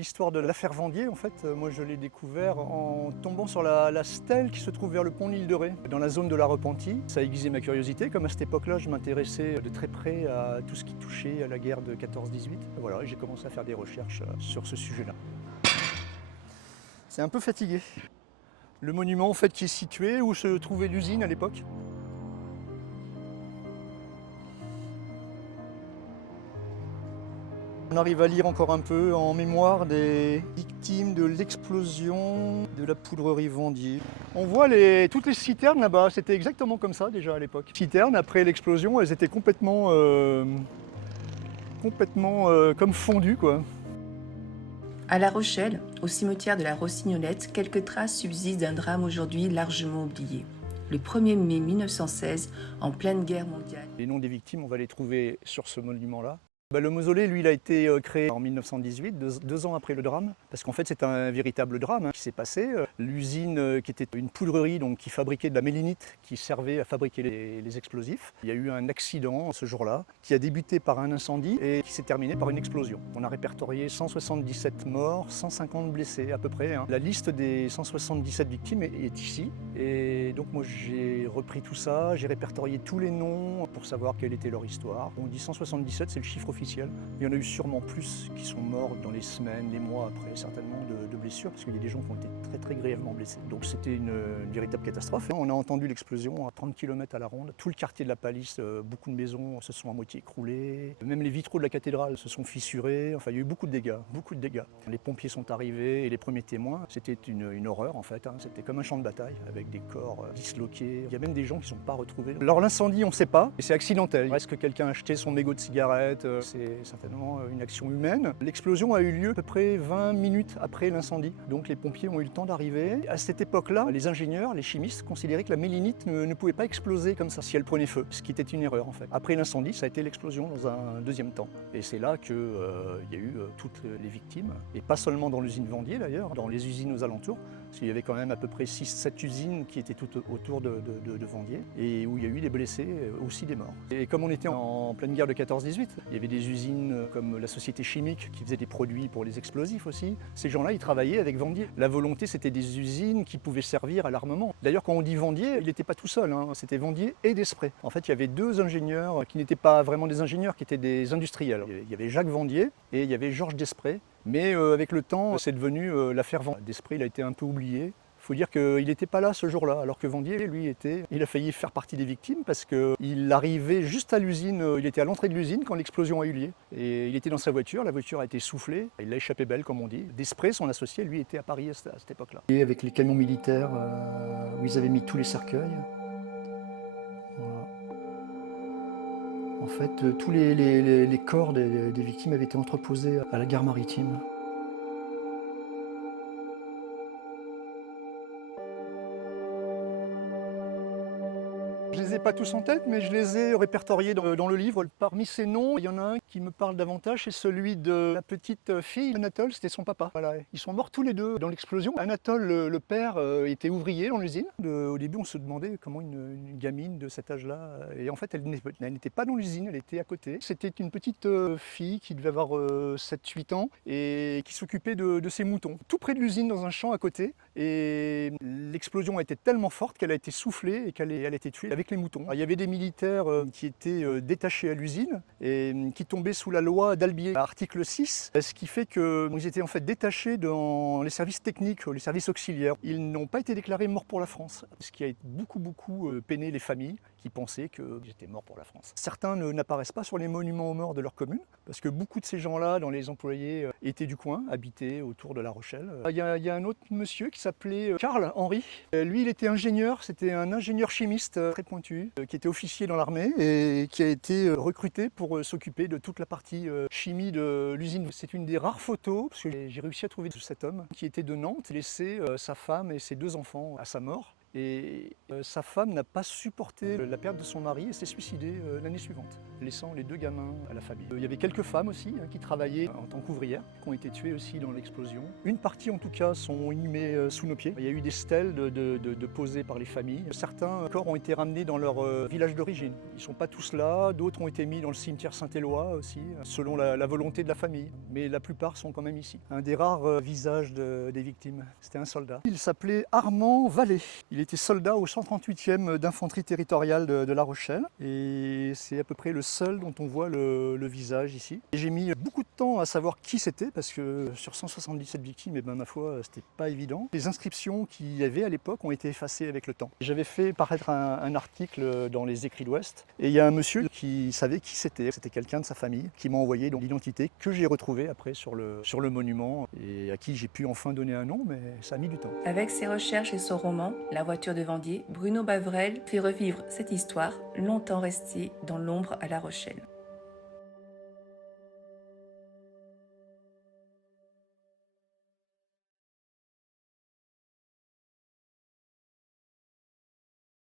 L'histoire de l'affaire Vendier, en fait, moi je l'ai découvert en tombant sur la stèle qui se trouve vers le pont de l'île de Ré, dans la zone de la Repentie. Ça a aiguisé ma curiosité, comme à cette époque-là, je m'intéressais de très près à tout ce qui touchait à la guerre de 14-18. Voilà, j'ai commencé à faire des recherches sur ce sujet-là. C'est un peu fatigué. Le monument, en fait, qui est situé où se trouvait l'usine à l'époque. On arrive à lire encore un peu en mémoire des victimes de l'explosion de la poudrerie Vendier. On voit toutes les citernes là-bas, c'était exactement comme ça déjà à l'époque. Les citernes, après l'explosion, elles étaient complètement comme fondues, quoi. À La Rochelle, au cimetière de la Rossignolette, quelques traces subsistent d'un drame aujourd'hui largement oublié. Le 1er mai 1916, en pleine guerre mondiale. Les noms des victimes, on va les trouver sur ce monument-là. Le mausolée, lui, il a été créé en 1918, deux ans après le drame, parce qu'en fait c'est un véritable drame qui s'est passé. L'usine qui était une poudrerie donc, qui fabriquait de la mélinite, qui servait à fabriquer les explosifs. Il y a eu un accident ce jour-là, qui a débuté par un incendie et qui s'est terminé par une explosion. On a répertorié 177 morts, 150 blessés à peu près. La liste des 177 victimes est ici, et donc moi j'ai repris tout ça, j'ai répertorié tous les noms pour savoir quelle était leur histoire. On dit 177, c'est le chiffre officiel. Il y en a eu sûrement plus qui sont morts dans les semaines, les mois après, certainement de blessures, parce qu'il y a des gens qui ont été très très grièvement blessés. Donc c'était une véritable catastrophe. On a entendu l'explosion à 30 km à la ronde. Tout le quartier de la Palisse, beaucoup de maisons se sont à moitié écroulées. Même les vitraux de la cathédrale se sont fissurés. Enfin, il y a eu beaucoup de dégâts, beaucoup de dégâts. Les pompiers sont arrivés et les premiers témoins, c'était une horreur en fait. C'était comme un champ de bataille avec des corps disloqués. Il y a même des gens qui ne sont pas retrouvés. Alors l'incendie, on ne sait pas, et c'est accidentel. Est-ce que quelqu'un a acheté son mégot de cigarette? C'est certainement une action humaine. L'explosion a eu lieu à peu près 20 minutes après l'incendie. Donc les pompiers ont eu le temps d'arriver. À cette époque-là, les ingénieurs, les chimistes considéraient que la mélinite ne pouvait pas exploser comme ça si elle prenait feu, ce qui était une erreur en fait. Après l'incendie, ça a été l'explosion dans un deuxième temps. Et c'est là qu'il y a eu toutes les victimes. Et pas seulement dans l'usine Vendier d'ailleurs, dans les usines aux alentours. Parce qu'il y avait quand même à peu près 6-7 usines qui étaient toutes autour de Vendier et où il y a eu des blessés, aussi des morts. Et comme on était en pleine guerre de 14-18, il y avait des usines comme la société chimique qui faisait des produits pour les explosifs aussi. Ces gens-là, ils travaillaient avec Vendier. La volonté, c'était des usines qui pouvaient servir à l'armement. D'ailleurs, quand on dit Vendier, il n'était pas tout seul, c'était Vendier et Desprez. En fait, il y avait deux ingénieurs qui n'étaient pas vraiment des ingénieurs, qui étaient des industriels. Il y avait Jacques Vendier et il y avait Georges Desprez. Mais avec le temps, c'est devenu l'affaire Vendier. Desprez, il a été un peu oublié. Il faut dire qu'il n'était pas là ce jour-là, alors que Vendier, lui, il a failli faire partie des victimes parce qu'il arrivait juste à l'usine, il était à l'entrée de l'usine quand l'explosion a eu lieu. Et il était dans sa voiture, la voiture a été soufflée, il a échappé belle comme on dit. Desprez, son associé, lui, était à Paris à cette époque-là. Et avec les camions militaires où ils avaient mis tous les cercueils. Voilà. En fait, tous les corps des victimes avaient été entreposés à la gare maritime. Je les ai pas tous en tête, mais je les ai répertoriés dans le livre. Parmi ces noms, il y en a un qui me parle davantage, c'est celui de la petite fille Anatole, c'était son papa. Voilà. Ils sont morts tous les deux dans l'explosion. Anatole, le père, était ouvrier dans l'usine. Au début, on se demandait comment une gamine de cet âge-là, et en fait, elle n'était pas dans l'usine, elle était à côté. C'était une petite fille qui devait avoir 7-8 ans et qui s'occupait de ses moutons. Tout près de l'usine, dans un champ à côté. Et l'explosion a été tellement forte qu'elle a été soufflée et qu'elle a été tuée avec les moutons. Alors, il y avait des militaires qui étaient détachés à l'usine et qui tombaient sous la loi d'Albier, article 6, ce qui fait qu'ils étaient en fait détachés dans les services techniques, les services auxiliaires. Ils n'ont pas été déclarés morts pour la France, ce qui a beaucoup peiné les familles qui pensaient qu'ils étaient morts pour la France. Certains n'apparaissent pas sur les monuments aux morts de leur commune, parce que beaucoup de ces gens-là, dans les employés, étaient du coin, habitaient autour de La Rochelle. Il y a un autre monsieur qui s'appelait Karl Henry. Lui, il était ingénieur, c'était un ingénieur chimiste très pointu, qui était officier dans l'armée et qui a été recruté pour s'occuper de toute la partie chimie de l'usine. C'est une des rares photos, parce que j'ai réussi à trouver cet homme, qui était de Nantes, laissé sa femme et ses deux enfants à sa mort. Et sa femme n'a pas supporté la perte de son mari et s'est suicidée l'année suivante, laissant les 2 gamins à la famille. Il y avait quelques femmes aussi qui travaillaient en tant qu'ouvrières, qui ont été tuées aussi dans l'explosion. Une partie en tout cas sont inhumées sous nos pieds. Il y a eu des stèles de posées par les familles. Certains corps ont été ramenés dans leur village d'origine. Ils ne sont pas tous là, d'autres ont été mis dans le cimetière Saint-Éloi aussi, selon la volonté de la famille. Mais la plupart sont quand même ici. Un des rares visages des victimes, c'était un soldat. Il s'appelait Armand Vallée. Il était soldat au 138e d'infanterie territoriale de La Rochelle et c'est à peu près le seul dont on voit le visage ici. J'ai mis beaucoup de temps à savoir qui c'était parce que sur 177 victimes, eh ben, ma foi, c'était pas évident. Les inscriptions qu'il y avait à l'époque ont été effacées avec le temps. J'avais fait paraître un article dans les Écrits de l'Ouest et il y a un monsieur qui savait qui c'était. C'était quelqu'un de sa famille qui m'a envoyé l'identité que j'ai retrouvée après sur le monument et à qui j'ai pu enfin donner un nom, mais ça a mis du temps. Avec ses recherches et son roman, La voiture de Vendier, Bruno Bavrel fait revivre cette histoire longtemps restée dans l'ombre à La Rochelle.